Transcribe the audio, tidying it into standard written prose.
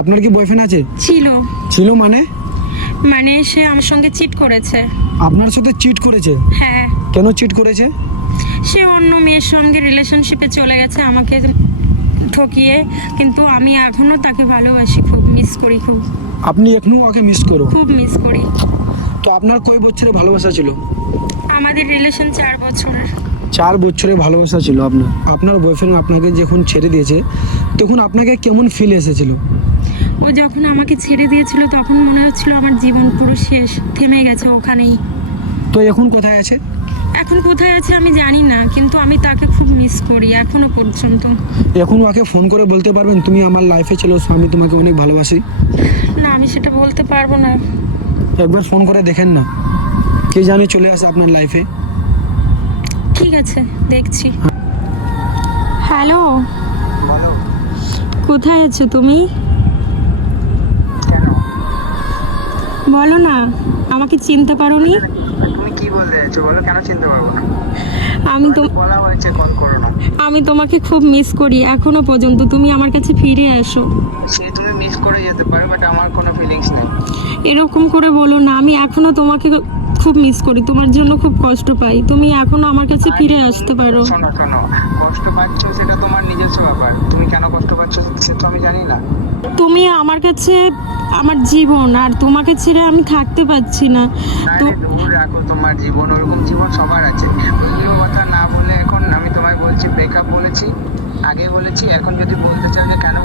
আপনার কি বয়ফ্রেন্ড আছে? ছিল। ছিল মানে? মানে সে আমার সঙ্গে চিট করেছে। আপনার সাথে চিট করেছে? হ্যাঁ। কেন চিট করেছে? সে অন্য মেয়ের সঙ্গে রিলেশনশিপে চলে গেছে আমাকে ঠকিয়ে, কিন্তু আমি এখনো তাকে ভালোবাসি, খুব মিস করি, খুব আপনি এখনো ওকে মিস করো? খুব মিস করি। তো আপনার কয় বছরের ভালোবাসা ছিল? আমাদের রিলেশন 4 বছরের। 4 বছরের ভালোবাসা ছিল আপনার। আপনার বয়ফ্রেন্ড আপনাকে যখন ছেড়ে দিয়েছে তখন আপনাকে কেমন ফিল এসেছিল? ও যখন আমাকে ছেড়ে দিয়েছিল তখন মনে হচ্ছিল আমার জীবন পুরো শেষ, থেমে গেছে ওখানেই। তো এখন কোথায় আছে? এখন কোথায় আছে আমি জানি না, কিন্তু আমি তাকে খুব মিস করি এখনো পর্যন্ত। এখন ওকে ফোন করে বলতে পারবেন তুমি আমার লাইফে ছিল, আমি তোমাকে অনেক ভালোবাসি? না, আমি সেটা বলতে পারবো না। একবার ফোন করে দেখেন না, কে জানে চলে আসে আপনার লাইফে। ঠিক আছে, দেখছি। হ্যালো, কোথায় আছো তুমি? কেন? বলো না, আমাকে চিনতে পারোনি? তুমি কি বলতে চাইছো বলো, কেন চিনতে পারবো না? আমি তো বলা হয়েছে কল করো না। আমি তোমাকে খুব মিস করি এখনো পর্যন্ত, তুমি আমার কাছে ফিরে আসো। সে তুমি মিস করে যেতে পারো, বাট আমার কোনো ফিলিংস নেই। এরকম করে বলো না, আমি এখনো তোমাকে খুব মিস করি, তোমার জন্য খুব কষ্ট পাই, তুমি এখনো আমার কাছে ফিরে আসতে পারো। শোনো শোনো, কষ্ট পাচ্ছ সেটা তোমার নিজস্ব ব্যাপার, তুমি কেন কষ্ট পাচ্ছ সে তো আমি জানি না। তুমি আমার কাছে আমার জীবন, আর তোমাকে ছেড়ে আমি থাকতে পারছি না। তো আরে দূর রাখো তোমার জীবন, ওরকম জীবন সবার আছে। ওইগুলো কথা না বলে এখন আমি তোমায় বলছি ব্রেকআপ বলেছি, আগে বলেছি, এখন যদি বলতে চাও যে কেন